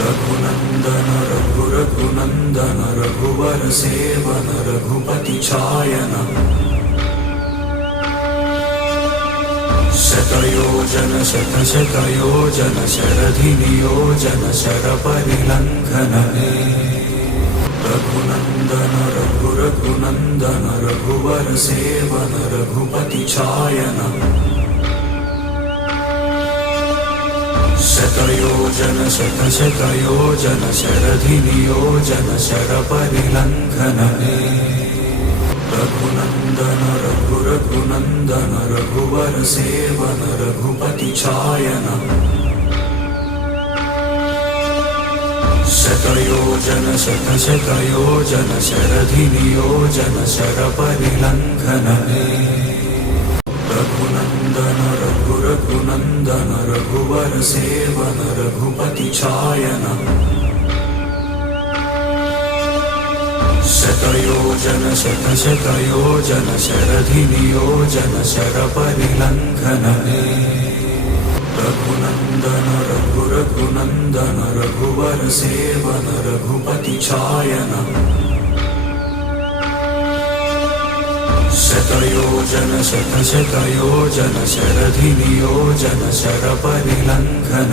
रघुनंदन रघुनंदन रघुवर seven Raghupati छायन शतयोजन शतशतयोजन शरधि नियोजन शरपरिलंघन रघुनंदन रघुनंदन रघुवर seven Raghupati छायन शतयोजन शतशतयोजन शरधि नियोजन शरपरिलंघन रघुनंदन रघुनंदन रघुवर seven Raghupati छायन शतयोजन शतशतयोजन शरधि नियोजन शरपरिलंघन रघुनंदन रघुनंदन रघुवर सेवन रघुपति छायन शतयोजन शतशतयोजन शरधि नियोजन शरपरिलंघन रघुनंदन रघुनंदन रघुवर सेवन रघुपति छायन शतयोजन शतशतयोजन शरधि नियोजन शरपरिलंघन